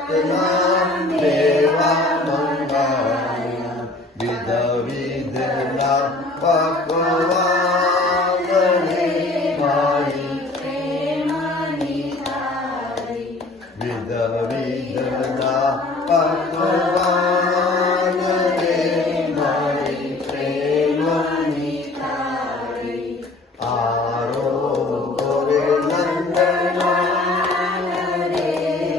જાતના દેવા મંગાવ્યા વિધ વિધના પકવાન રે મારી પ્રેમની થાળી વિધ વિધના પકવાન રે મારી પ્રેમની થાળી આરોગો રે નંદલાલ રે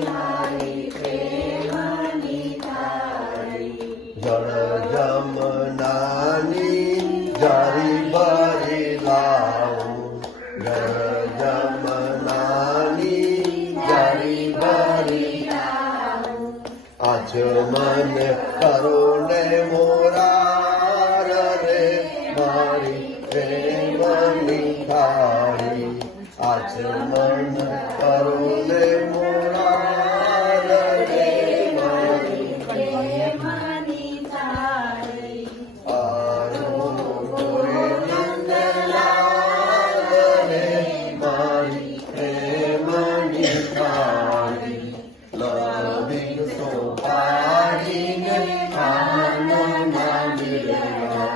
મારી પ્રેમની થાળી જળ જમનાની જારી ભરી લાવું જળ જમનાની જારી ભરી આચમન કરો ને મોરાર રે મારી પ્રેમની થાળી આચમન કરો ને મોરાર રે મારી પ્રેમની થાળી આરોગો રે નંદલાલ રે મારી પ્રેમની થાળી લવિંગ સોપારીને કાનના મિલવા